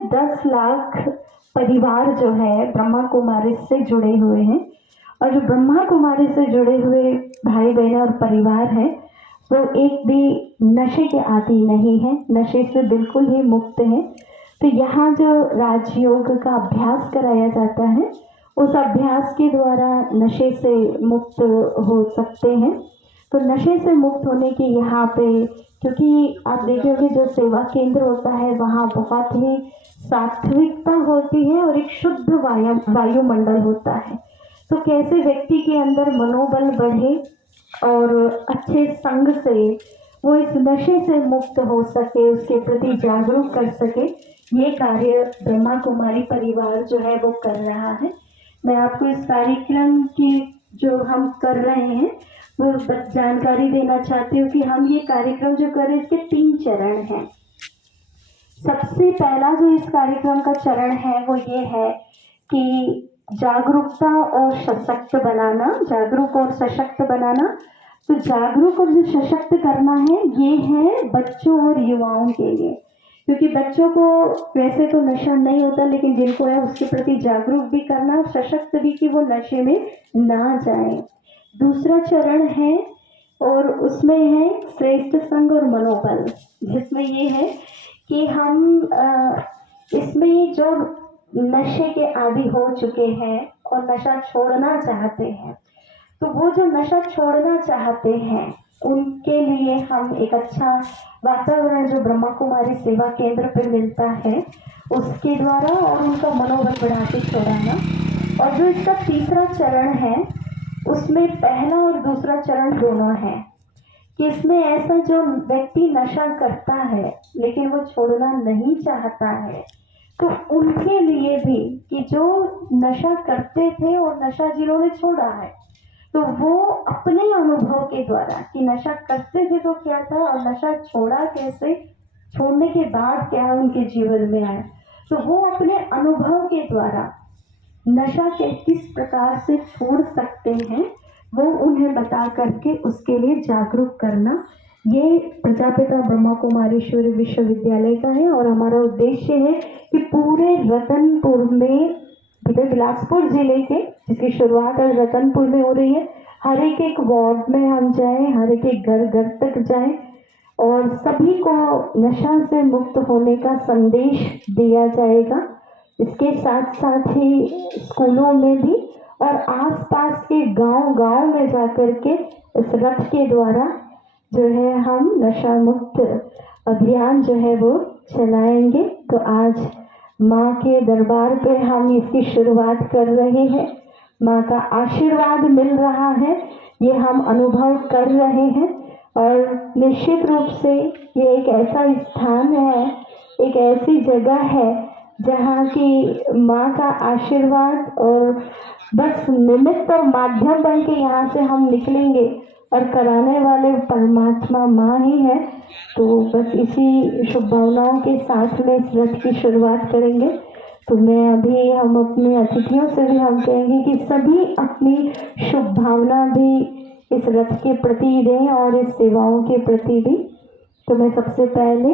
10 लाख परिवार जो है ब्रह्मा कुमारी से जुड़े हुए हैं। और जो ब्रह्मा कुमारी से जुड़े हुए भाई बहन और परिवार है वो एक भी नशे के आदी नहीं है, नशे से बिल्कुल ही मुक्त है। तो यहाँ जो राजयोग का अभ्यास कराया जाता है उस अभ्यास के द्वारा नशे से मुक्त हो सकते हैं। तो नशे से मुक्त होने के यहाँ पे, क्योंकि आप देखोगे जो सेवा केंद्र होता है वहाँ बहुत ही सात्विकता होती है और एक शुद्ध वायुमंडल होता है। तो कैसे व्यक्ति के अंदर मनोबल बढ़े और अच्छे संग से वो इस नशे से मुक्त हो सके, उसके प्रति जागरूक कर सके, ये कार्य ब्रह्मा कुमारी परिवार जो है वो कर रहा है। मैं आपको इस कार्यक्रम की जो हम कर रहे हैं वो जानकारी देना चाहती हूँ कि हम ये कार्यक्रम जो कर रहे हैं इसके 3 चरण हैं। सबसे पहला जो इस कार्यक्रम का चरण है वो ये है कि जागरूकता और सशक्त बनाना, जागरूक और सशक्त बनाना। तो जागरूक और जो सशक्त करना है ये है बच्चों और युवाओं के लिए, क्योंकि बच्चों को वैसे तो नशा नहीं होता लेकिन जिनको है उसके प्रति जागरूक भी करना और सशक्त भी कि वो नशे में ना जाए। दूसरा चरण है और उसमें है श्रेष्ठ संग और मनोबल, जिसमें ये है कि हम इसमें जो नशे के आदी हो चुके हैं और नशा छोड़ना चाहते हैं, तो वो जो नशा छोड़ना चाहते हैं उनके लिए हम एक अच्छा वातावरण जो ब्रह्मा कुमारी सेवा केंद्र पे मिलता है उसके द्वारा और उनका मनोबल बढ़ा के छोड़ाना। और जो इसका तीसरा चरण है उसमें पहला और दूसरा चरण दोनों है कि इसमें ऐसा जो व्यक्ति नशा करता है लेकिन वो छोड़ना नहीं चाहता है, तो उनके लिए भी कि जो नशा करते थे और नशा जिन्होंने छोड़ा है तो वो अपने अनुभव के द्वारा कि नशा करते थे तो क्या था और नशा छोड़ा कैसे, छोड़ने के बाद क्या उनके जीवन में आया, तो वो अपने अनुभव के द्वारा नशा के किस प्रकार से छोड़ सकते हैं वो उन्हें बता करके उसके लिए जागरूक करना, ये प्रजापिता ब्रह्मा कुमारेश्वरी विश्वविद्यालय का है। और हमारा उद्देश्य है कि पूरे रतनपुर में, बिलासपुर जिले के जिसकी शुरुआत आज रतनपुर में हो रही है, हर एक वार्ड में हम जाएं, हर एक घर घर तक जाएं और सभी को नशा से मुक्त होने का संदेश दिया जाएगा। इसके साथ साथ ही स्कूलों में भी और आसपास के गांव-गांव में जाकर के इस रथ के द्वारा जो है हम नशा मुक्त अभियान जो है वो चलाएंगे। तो आज माँ के दरबार पे हम इसकी शुरुआत कर रहे हैं, माँ का आशीर्वाद मिल रहा है, ये हम अनुभव कर रहे हैं। और निश्चित रूप से ये एक ऐसा स्थान है, एक ऐसी जगह है जहाँ की माँ का आशीर्वाद और बस निमित्त और माध्यम बन के यहाँ से हम निकलेंगे और कराने वाले परमात्मा माँ ही है। तो बस इसी शुभ भावनाओं के साथ में इस रथ की शुरुआत करेंगे। तो मैं अभी हम अपने अतिथियों से भी हम कहेंगे कि सभी अपनी शुभ भावना भी इस रथ के प्रति दें और इस सेवाओं के प्रति भी। तो मैं सबसे पहले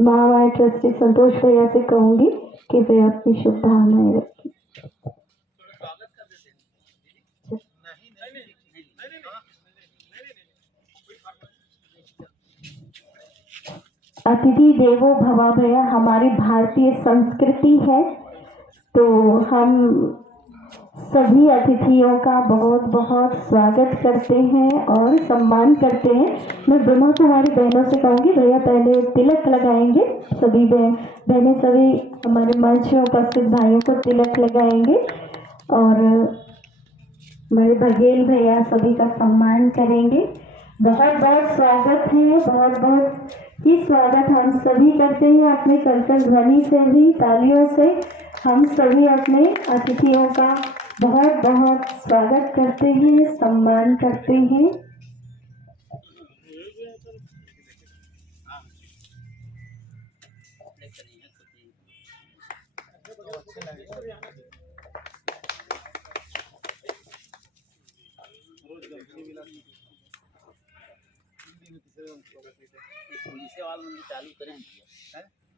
महामाया ट्रस्टी संतोष भैया से कहूँगी कि वे अपनी शुभ भावनाएं रखें। अतिथि देवो भव भैया हमारी भारतीय संस्कृति है, तो हम सभी अतिथियों का बहुत बहुत स्वागत करते हैं और सम्मान करते हैं। मैं ब्रह्मा कुमारी बहनों से कहूँगी भैया पहले तिलक लगाएंगे, सभी बहनें सभी हमारे मंच में उपस्थित भाइयों को तिलक लगाएंगे और हमारे बघेल भैया सभी का सम्मान करेंगे। बहुत बहुत स्वागत है, बहुत बहुत ही स्वागत हम सभी करते हैं अपने कलकल ध्वनि से भी, तालियों से हम सभी अपने अतिथियों का बहुत बहुत स्वागत करते हैं, सम्मान करते हैं। चालू करें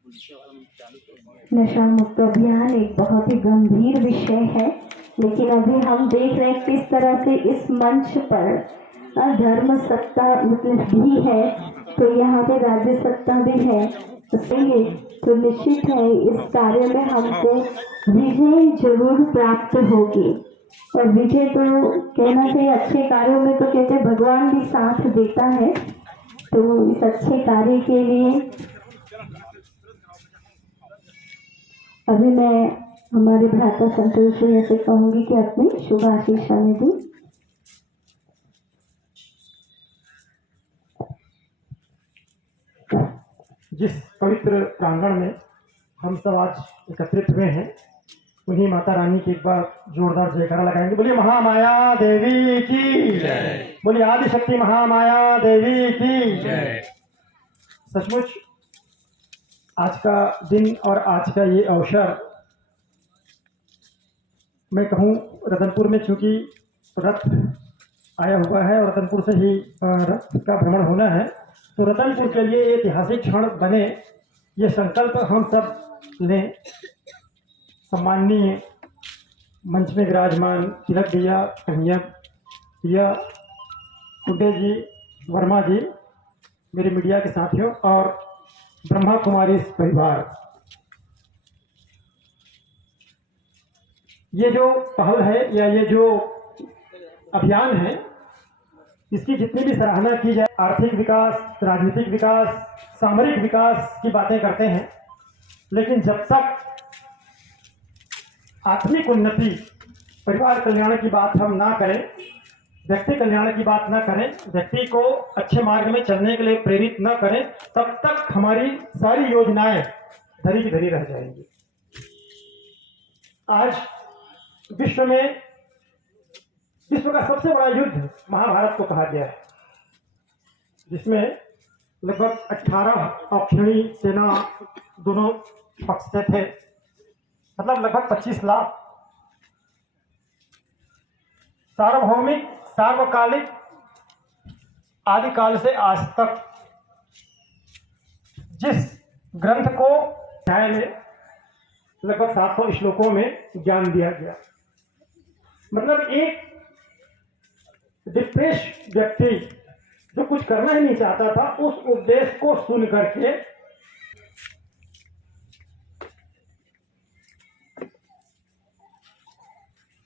नशा मुक्त अभियान एक बहुत ही गंभीर विषय है, लेकिन अभी हम देख रहे हैं किस तरह से इस मंच पर धर्म सत्ता मतलब भी है, तो यहाँ पे राज्य सत्ता भी है, तो सही, तो निश्चित है इस कार्य में हमको विजय जरूर प्राप्त होगी। और विजय तो कहना चाहिए, अच्छे कार्यों में तो कहते हैं भगवान भी साथ देता है। तो इस अच्छे कार्य के लिए अभी मैं हमारे भ्राता संतोष जी से कहूंगी कि अपनी शुभ आशीष हमें दी। जिस पवित्र प्रांगण में हम सब आज एकत्रित हुए हैं, उन्हीं माता रानी की एक बार जोरदार जयकारा लगाएंगे। बोलिए महामाया देवी की जय, बोलिए आदिशक्ति महामाया देवी की जय। सचमुच आज का दिन और आज का ये अवसर, मैं कहूँ रतनपुर में चूंकि रथ आया हुआ है और रतनपुर से ही रथ का भ्रमण होना है, तो रतनपुर के लिए ऐतिहासिक क्षण बने, ये संकल्प हम सब लें। सम्माननीय मंच में विराजमान तिलक भैया, कन्या भैया, कुड्डे जी, वर्मा जी, मेरे मीडिया के साथियों और ब्रह्मा कुमारी परिवार, ये जो पहल है या ये जो अभियान है, इसकी जितनी भी सराहना की जाए, आर्थिक विकास, राजनीतिक विकास, सामरिक विकास की बातें करते हैं, लेकिन जब तक आत्मिक उन्नति, परिवार कल्याण की बात हम ना करें, व्यक्ति कल्याण की बात ना करें, व्यक्ति को अच्छे मार्ग में चलने के लिए प्रेरित न करें, तब तक हमारी सारी योजनाएं धरी की धरी रह जाएंगी। आज विश्व का सबसे बड़ा युद्ध महाभारत को कहा गया है, जिसमें लगभग 18 अक्षौहिणी सेना दोनों पक्ष से थे, मतलब लगभग 25 लाख। सार्वभौमिक, सार्वकालिक, आदिकाल से आज तक जिस ग्रंथ को अध्याय में लगभग 700 श्लोकों में ज्ञान दिया गया, मतलब एक डिप्रेस व्यक्ति जो कुछ करना ही नहीं चाहता था, उस उपदेश को सुन करके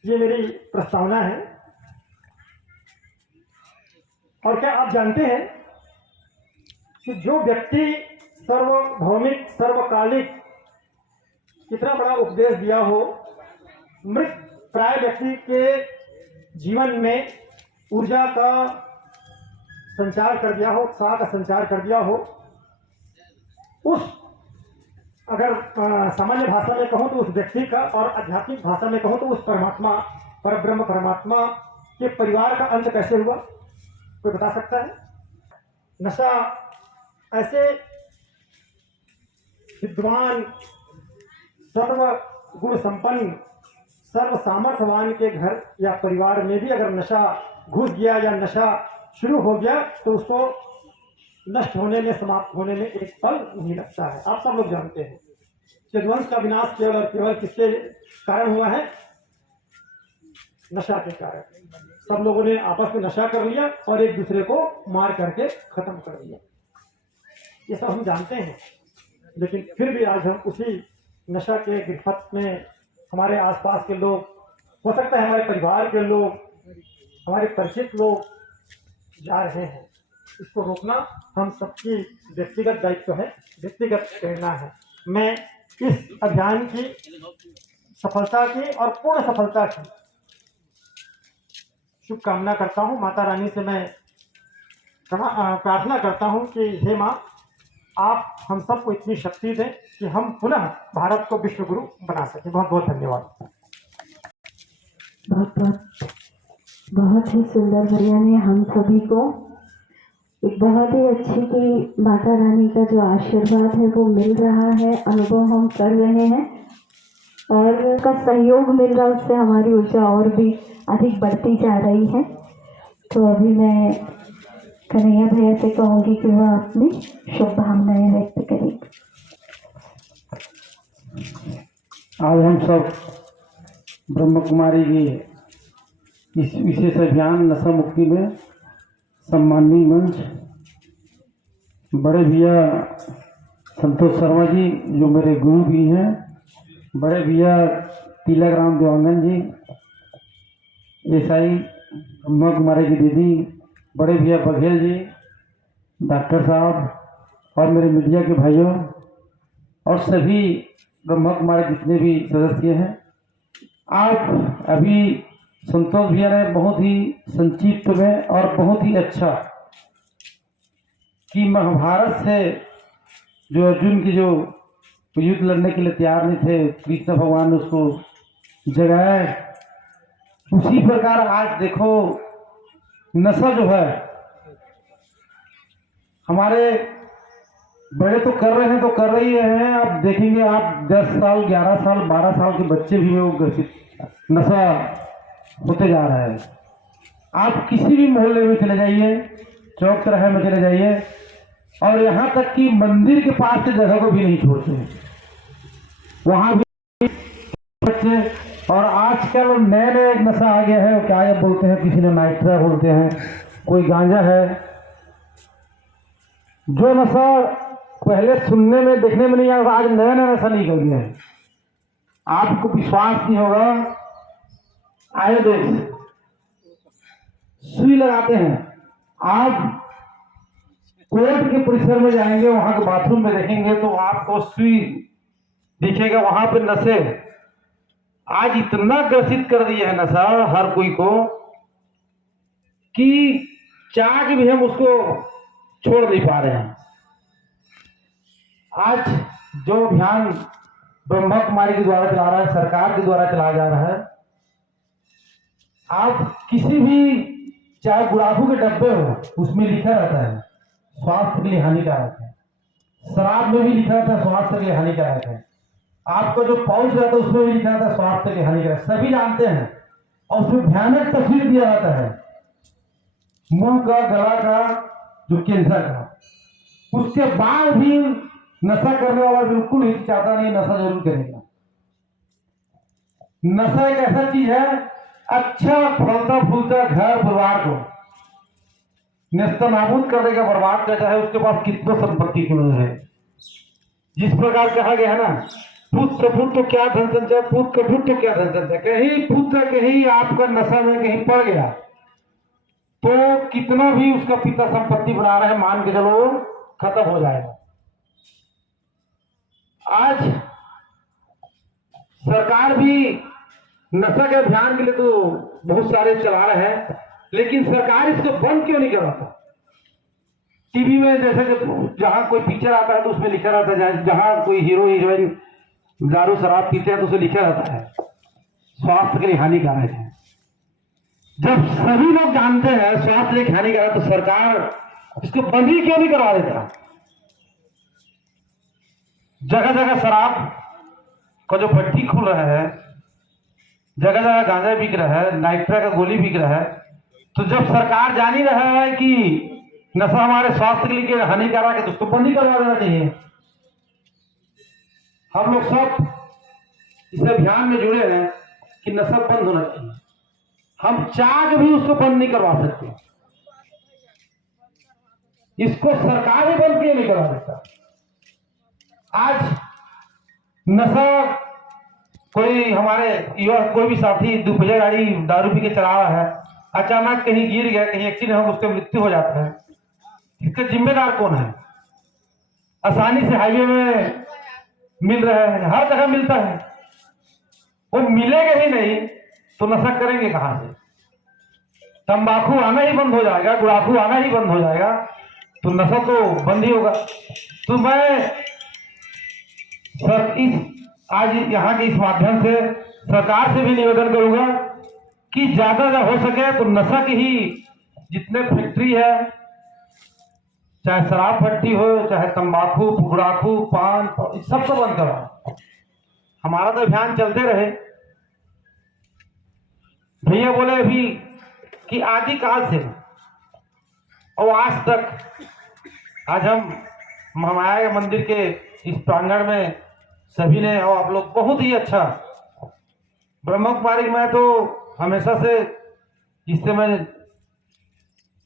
ये मेरी प्रस्तावना है। और क्या आप जानते हैं कि जो व्यक्ति सर्वभौमिक, सर्वकालिक इतना बड़ा उपदेश दिया हो, मृत प्राय व्यक्ति के जीवन में ऊर्जा का संचार कर दिया हो, उत्साह का संचार कर दिया हो, उस अगर सामान्य भाषा में कहूँ तो उस व्यक्ति का, और आध्यात्मिक भाषा में कहूँ तो उस परमात्मा, परब्रह्म परमात्मा के परिवार का अंत कैसे हुआ, कोई बता सकता है? नशा ऐसे विद्वान, सर्व गुण संपन्न, सर्व सामर्थ्यवान के घर या परिवार में भी अगर नशा घुस गया या नशा शुरू हो गया, तो उसको नष्ट होने में, समाप्त होने में एक पल नहीं लगता है। आप सब लोग जानते हैं यदुवंश का विनाश केवल और केवल किसके कारण हुआ है? नशा के कारण। सब लोगों ने आपस में नशा कर लिया और एक दूसरे को मार करके खत्म कर दिया, ये सब हम जानते हैं। लेकिन फिर भी आज हम उसी नशा के गिरफ्त में हमारे आसपास के लोग, हो सकता है हमारे परिवार के लोग, हमारे परिचित लोग जा रहे हैं। इसको रोकना हम सबकी व्यक्तिगत दायित्व है, व्यक्तिगत प्रेरणा है। मैं इस अभियान की सफलता की और पूर्ण सफलता की शुभकामना करता हूँ। माता रानी से मैं प्रार्थना करता हूँ कि हे माँ, आप हम सबको इतनी शक्ति दें कि हम पुनः भारत को विश्व गुरु बना सकें। बहुत बहुत धन्यवाद। बहुत ही सुंदर भैया ने हम सभी को एक बहुत ही अच्छी की माता रानी का जो आशीर्वाद है वो मिल रहा है, अनुभव हम कर रहे हैं और उनका सहयोग मिल रहा है, उससे हमारी ऊर्जा और भी अधिक बढ़ती जा रही है। तो अभी मैं कन्हैया भैया से कहूँगी कि वह अपनी शुभकामनाएं व्यक्त करें। आज हम सब ब्रह्म कुमारी की इस विशेष अभियान नशा मुक्ति में सम्माननीय मंच बड़े भैया संतोष शर्मा जी जो मेरे गुरु भी हैं, बड़े भैया तिलक राम देवांगन जी, एसआई ब्रह्मा कुमारी की दीदी, बड़े भैया बघेल जी, डॉक्टर साहब और मेरे मीडिया के भाइयों और सभी ब्रह्मा कुमारी जितने भी सदस्य हैं। आप अभी संतोष भैया ने बहुत ही संक्षिप्त में और बहुत ही अच्छा कि महाभारत से जो अर्जुन की जो युद्ध लड़ने के लिए तैयार नहीं थे, कृष्ण भगवान ने उसको जगाया, उसी प्रकार आज देखो नशा जो है हमारे बड़े तो कर रहे हैं तो कर रही हैं। आप देखेंगे आप 10 साल 11 साल 12 साल के बच्चे भी वो ग्रसित नशा होते जा रहा है। आप किसी भी मोहल्ले में चले जाइए, चौक चौराहे में चले जाइए और यहाँ तक कि मंदिर के पास की जगह को भी नहीं छोड़ते, वहाँ भी बच्चे। और आजकल नए नए एक नशा आ गया है, क्या ये बोलते हैं, किसी ने नाइट्रा बोलते हैं, कोई गांजा है, जो नशा पहले सुनने में देखने में नहीं आता, आज नया नया नशा निकल गया है। आपको विश्वास नहीं होगा, आयोडेक्स सुई लगाते हैं। आप कोर्ट के परिसर में जाएंगे, वहां के बाथरूम में देखेंगे तो आपको सुई दिखेगा, वहां पे नशे आज इतना ग्रसित कर दिया है नशा हर कोई को कि चाह के भी हम उसको छोड़ नहीं पा रहे हैं। आज जो अभियान ब्रह्मा कुमारी के द्वारा चला रहा है, सरकार के द्वारा चलाया जा रहा है, आप किसी भी चाहे गुड़ाखू के डब्बे हो उसमें लिखा रहता है स्वास्थ्य के लिए हानिकारक है, शराब में भी लिखा रहता है स्वास्थ्य के लिए हानिकारक है, आपको जो पाउच रहता है उसमें भी लिखा रहता है स्वास्थ्य के लिए हानिकारक, सभी जानते हैं। और उसमें भयानक तस्वीर दिया जाता है मुंह का, गला का, जो कैंसर का। उसके बाद भी नशा करने वाला बिल्कुल ही चाहता नहीं, नशा जरूर करेगा। नशा एक ऐसा चीज है, अच्छा फलता फूलता घर परिवार को नेस्तनाबूद कर देगा, बर्बाद करता है। उसके पास कितना संपत्ति क्यों है। जिस प्रकार कहा गया है ना, पूत सपूत तो क्या धन संचय, पूत कपूत तो क्या धन संचय। कहीं पुत्र कहीं आपका नशा में कहीं पड़ गया तो कितना भी उसका पिता संपत्ति बना रहे हैं, मान के चलो खत्म हो जाएगा। आज सरकार भी नशा के अभियान के लिए तो बहुत सारे चला रहे हैं, लेकिन सरकार इसको बंद क्यों नहीं कराता। टीवी में जैसे कि जहां कोई पिक्चर आता है तो उसमें लिखा रहता है, जहां कोई हीरो हीरोइन दारू शराब पीते हैं तो उसे लिखा रहता है स्वास्थ्य के लिए हानिकारक है। जब सभी लोग जानते हैं स्वास्थ्य के लिए हानिकारक, तो सरकार इसको बंद ही क्यों नहीं करवा देता। जगह जगह शराब का जो भट्टी खुल रहा है, जगह जगह गांजा बिक रहा है, नाइट्रा का गोली बिक रहा है, तो जब सरकार जान ही रहा है कि नशा हमारे स्वास्थ्य के लिए हानिकारक है तो उसको बंद ही करवा देना चाहिए। हम लोग सब इस अभियान में जुड़े हैं कि नशा बंद होना चाहिए। हम चाह के भी उसको बंद नहीं करवा सकते, इसको सरकार ही बंद क्यों नहीं करवा देता। आज नशा कोई हमारे युवा कोई भी साथी दुपहिया गाड़ी दारू पी के चला रहा है, अचानक कहीं गिर गया, कहीं एक्सीडेंट हो, उसका मृत्यु हो जाता है, इसका जिम्मेदार कौन है। आसानी से हाईवे में मिल रहा है, हर जगह मिलता है, वो मिलेगा ही नहीं तो नशा करेंगे कहां से। तंबाकू आना ही बंद हो जाएगा, गुड़ाखू आना ही बंद हो जाएगा, तो नशा तो बंद ही होगा। तो मैं सर इस आज यहाँ के इस माध्यम से सरकार से भी निवेदन करूंगा कि ज्यादा हो सके तो नशा की ही जितने फैक्ट्री है, चाहे शराब भट्टी हो, चाहे तंबाकू, गुड़ाखू, पान, सबको बंद करवाओ। हमारा तो अभियान चलते रहे। भैया बोले अभी कि आदि काल से और आज तक, आज हम महामाया मंदिर के इस प्रांगण में सभी ने और आप लोग बहुत ही अच्छा। ब्रह्म कुमारी में तो हमेशा से इससे मैं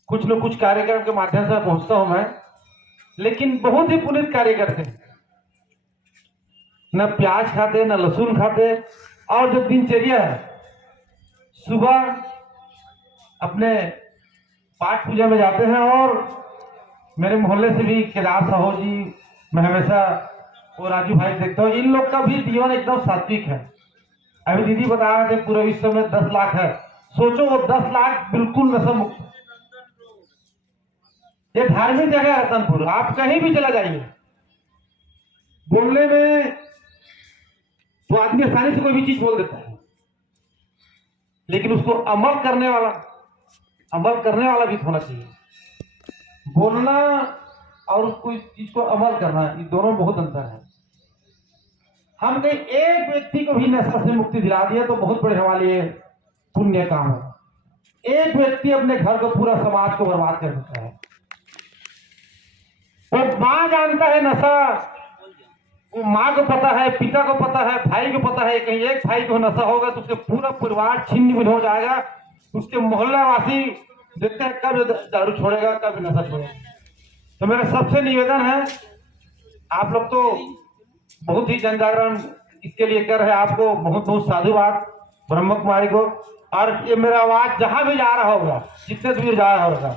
कुछ न कुछ कार्यक्रम के माध्यम से पहुंचता हूं मैं, लेकिन बहुत ही पुनीत कार्य करते हैं। न प्याज खाते न लहसुन खाते, और जो दिनचर्या है सुबह अपने पाठ पूजा में जाते हैं। और मेरे मोहल्ले से भी केदार साहू जी, मैं हमेशा वो राजू भाई देखता हूँ, इन लोग का भी जीवन एकदम सात्विक है। अभी दीदी बता रहे थे पूरे विश्व में 10 लाख है, सोचो वो 10 लाख बिल्कुल नशा मुक्त। ये धार्मिक जगह है रतनपुर, आप कहीं भी चला जाइए, बोलने में तो आदमी आसानी से कोई भी चीज बोल देता है, लेकिन उसको अमल करने वाला भी होना चाहिए। बोलना और उसको इस चीज को अमल करना, ये दोनों बहुत अंतर है। हम कहीं एक व्यक्ति को भी नशा से मुक्ति दिला दिया तो बहुत बड़े हमारे लिए पुण्य काम है। एक व्यक्ति अपने घर को, पूरा समाज को बर्बाद कर देता है। वो मां जानता है नशा, वो माँ को पता है, पिता को पता है, भाई को पता है, कहीं एक भाई को नशा होगा तो उसके पूरा परिवार छिन्न भिन्न हो जाएगा। उसके मोहल्ला वासी देखते हैं कब दारू छोड़ेगा, कब नशा छोड़ेगा। तो मेरा सबसे निवेदन है, आप लोग तो बहुत ही जन जागरण इसके लिए कर रहे हैं, आपको बहुत बहुत साधुवाद ब्रह्म कुमारी को। और ये मेरा आवाज जहां भी जा रहा होगा, जितने दूर जा रहा होगा,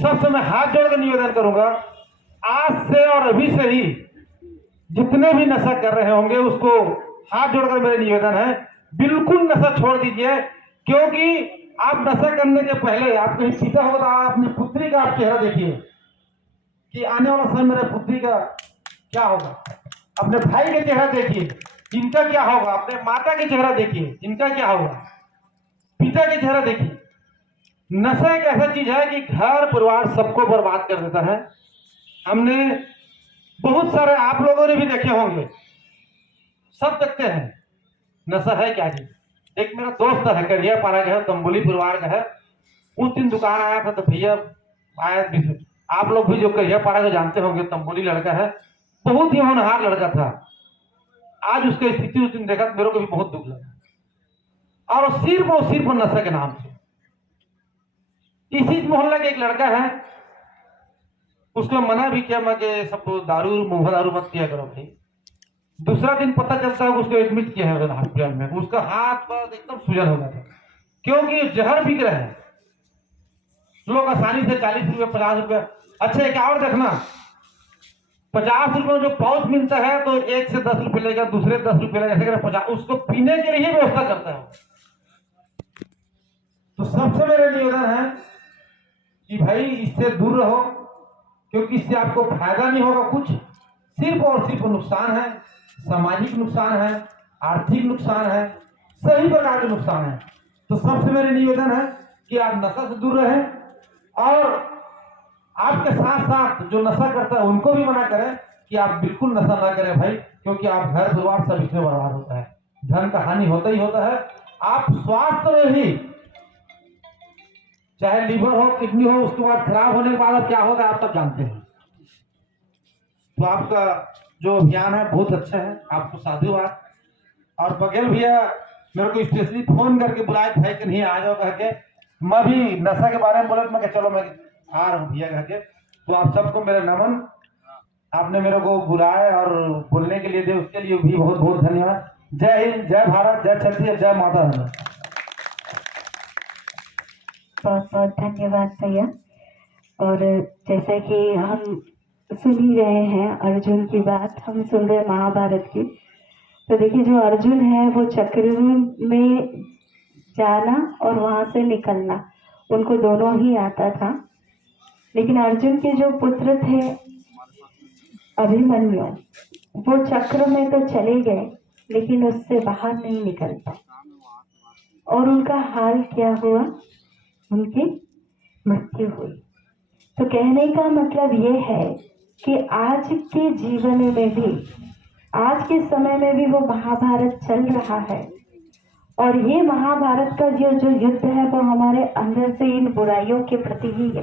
सबसे मैं हाथ जोड़कर निवेदन करूंगा, आज से और अभी से ही जितने भी नशा कर रहे होंगे उसको हाथ जोड़कर मेरा निवेदन है, बिल्कुल नशा छोड़ दीजिए। क्योंकि आप नशा करने के पहले, आप कहीं पिता होगा, आप अपनी पुत्री का आप चेहरा देखिए कि आने वाला समय मेरे पुत्री का क्या होगा। अपने भाई के चेहरा देखिए, इनका क्या होगा। अपने माता के चेहरा देखिए, इनका क्या होगा। पिता के चेहरा देखिए। नशा एक ऐसा चीज है कि घर परिवार सबको बर्बाद कर देता है। हमने बहुत सारे, आप लोगों ने भी देखे होंगे, सब देखते हैं नशा है क्या चीज। एक मेरा दोस्त है, करिया पारा का है, तंबोली परिवार का है। उस दिन दुकान आया था तो भैया आया, आप लोग भी जो करिया पारा को जानते होंगे, तंबोली लड़का है, बहुत ही होनहार लड़का था। आज उसकी स्थिति उस दिन देखा तो मेरे को भी बहुत दुख लगा। और सिर्फ नशा के नाम से। इसी मोहल्ला के एक लड़का है, उसको मना भी किया मैं कि सब दारू मुंह दारू मत किया करो भाई। दूसरा दिन पता चलता है उसको एडमिट किया है हॉस्पिटल में, उसका हाथ पर एकदम सूजन हो गया था, क्योंकि जहर बिक रहे हैं लोग आसानी से। 40 रुपये 50 रुपये। अच्छा एक और देखना, 50 रुपये जो पाउच मिलता है तो 1 से 10 रुपये लेगा, दूसरे 10 रुपये लेगा, ऐसे कर 50, उसको पीने के लिए व्यवस्था करता है। तो सबसे मेरा निवेदन है कि भाई इससे दूर रहो, क्योंकि इससे आपको फायदा नहीं होगा कुछ, सिर्फ और सिर्फ नुकसान है। सामाजिक नुकसान है, आर्थिक नुकसान है, सभी प्रकार के नुकसान है। तो सबसे मेरे निवेदन है कि आप नशा से दूर रहें, और आपके साथ साथ जो नशा करता है उनको भी मना करें कि आप बिल्कुल नशा ना करें भाई, क्योंकि आप घर परिवार सब इसमें बर्बाद होता है, धन का हानि होता ही होता है। आप स्वास्थ्य में भी, चाहे लीवर हो, किडनी हो, उसके बाद खराब होने के बाद क्या होगा आप सब जानते हैं। तो आपका जो अभियान है बहुत अच्छा है, आपको साधुवाद। और बघेल भैया मेरे को स्पेशली फोन करके बुलाए भाई कहीं आ जाओ कह के, मैं भी नशा के बारे में बोला तो मैं चलो मैं आ रहा हूँ भैया कह के। तो आप सबको मेरा नमन, आपने मेरे को बुलाया और बोलने के लिए दे, उसके लिए भी बहुत बहुत धन्यवाद। जय हिंद, जय भारत, जय छत्तीसगढ़, जय माता दी। बहुत बहुत धन्यवाद भैया। और जैसे कि हम सुन ही रहे हैं अर्जुन की बात, हम सुन रहे हैं महाभारत की। तो देखिए जो अर्जुन है वो चक्रव्यूह में जाना और वहां से निकलना, उनको दोनों ही आता था। लेकिन अर्जुन के जो पुत्र थे अभिमन्यु, वो चक्र में तो चले गए लेकिन उससे बाहर नहीं निकल पाए, और उनका हाल क्या हुआ, उनकी मृत्यु हुई। तो कहने का मतलब ये है कि आज के जीवन में भी, आज के समय में भी वो महाभारत चल रहा है, और ये महाभारत का जो युद्ध है वो हमारे अंदर से इन बुराइयों के प्रति ही है।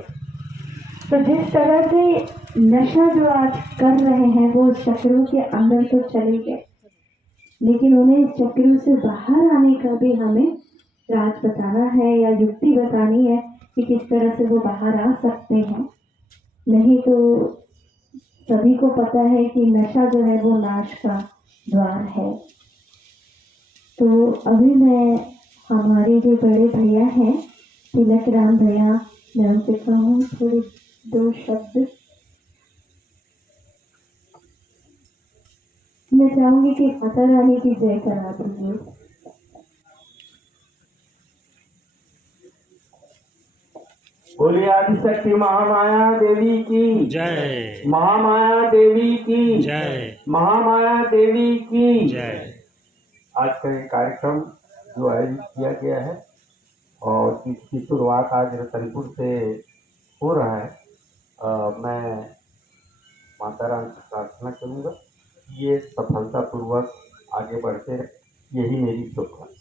तो जिस तरह से नशा जो आज कर रहे हैं वो शत्रुओं के अंदर तो चले गए, लेकिन उन्हें इस चक्रों से बाहर आने का भी हमें राज बताना है या युक्ति बतानी है कि किस तरह से वो बाहर आ सकते हैं। नहीं तो सभी को पता है कि नशा जो है वो नाश का द्वार है। तो अभी मैं हमारे जो बड़े भैया हैं तिलक राम भैया, मैं उनसे कहूँ थोड़े 2 शब्द। मैं चाहूंगी कि माता रानी की जय करा दीजिए। बोलिए आदिशक्ति महामाया देवी की जय। महामाया देवी की जय। महामाया देवी की जय। आज का ये कार्यक्रम जो आयोजित किया गया है और इसकी शुरुआत आज रतनपुर से हो रहा है, मैं माता रानी से प्रार्थना करूँगा कि ये सफलतापूर्वक आगे बढ़ते रहे, यही मेरी शुभकामना।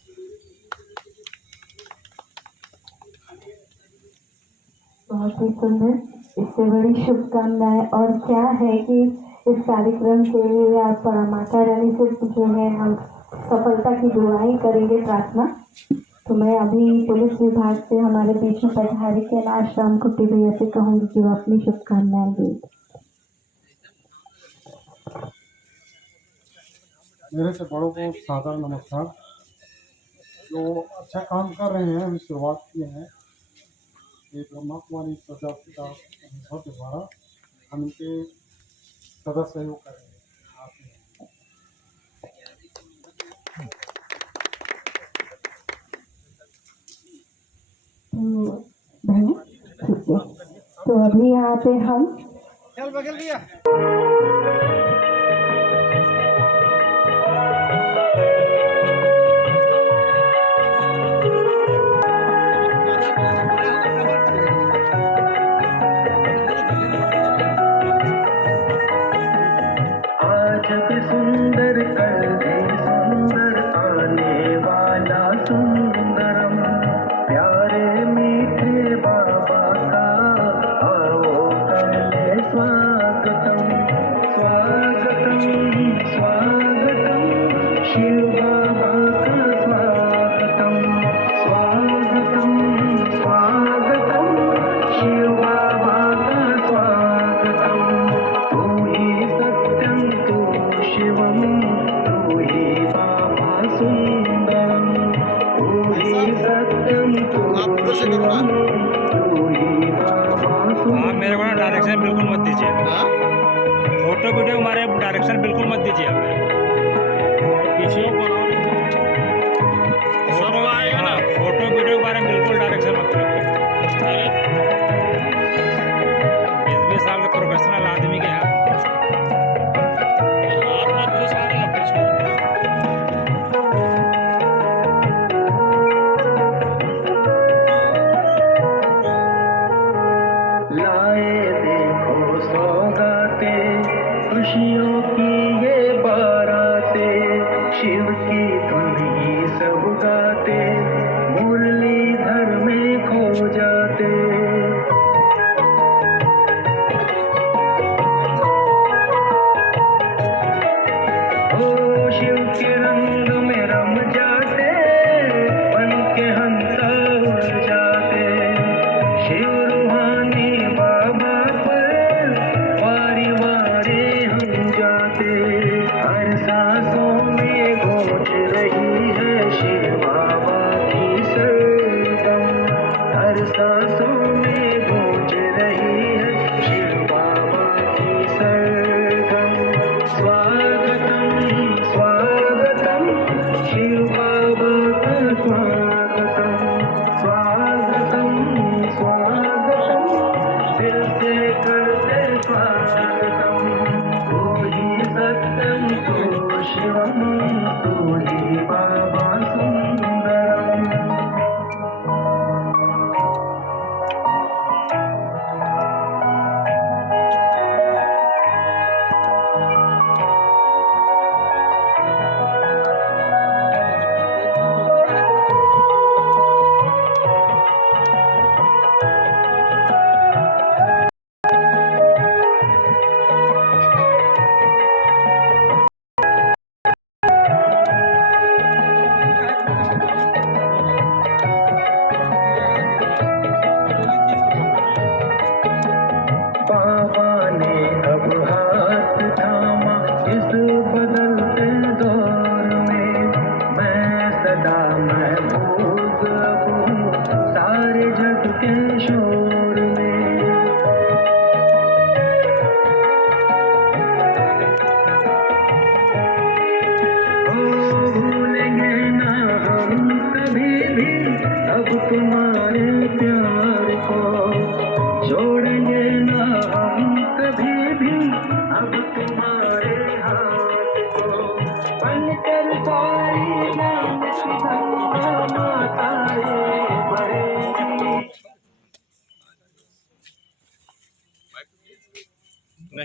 बहुत ही सुंदर, इससे बड़ी शुभकामनाएं और क्या है कि इस कार्यक्रम के लिए आप माता रानी से जो है हम सफलता की दुआएं करेंगे, प्रार्थना। तो मैं अभी पुलिस विभाग से हमारे बीच में पधारे कैलाश राम कुट्टी भैया से कहूँगी कि वो अपनी शुभकामनाएं दें। मेरे से बड़ों को सादर नमस्कार। जो अच्छा काम कर रहे हैं, अभी शुरुआत किए हैं, ये ब्रह्मा कुमारी प्रजापिता अनुभव के द्वारा हम इनके सदा सहयोग कर रहे हैं। तो भाई ठीक है, तो अभी यहाँ पे हम आज भी सुंदर कर दे सुंदर आने वाला सुंदरम, प्यारे मीठे बाबा का आओ कर ले स्वागतम स्वागतम स्वागतम, शिव बाबा का स्वागतम स्वागतम स्वागतम, शिव बाबा का स्वागतम। तू ही सत्यम तू शिवम, तू ही बाबा सुंदरम, तू ही सत्यम तू शिवम, तू ही बाबा आप सुंदरम। मेरे को ना डायरेक्शन बिल्कुल मत दीजिए। फोटो वीडियो हमारे डायरेक्शन बिल्कुल मत दीजिए। हमें पीछे फोटो आएगा ना, फोटो वीडियो के बारे में बिल्कुल डायरेक्शन मत करिए। 20 साल के प्रोफेशनल आदमी के यहाँ लाए देखो सौगाते, खुशियों की ये बाराते, शिव की धुन ही सब गाते, मुरलीधर में खो जाते। ओ शिव के रंग में रम जाते, बन के हंसा उड़ जाते, शिव रूहानी बाबा पर वारी वारी हम जाते, हर सांसों में गोच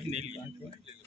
नहीं लिया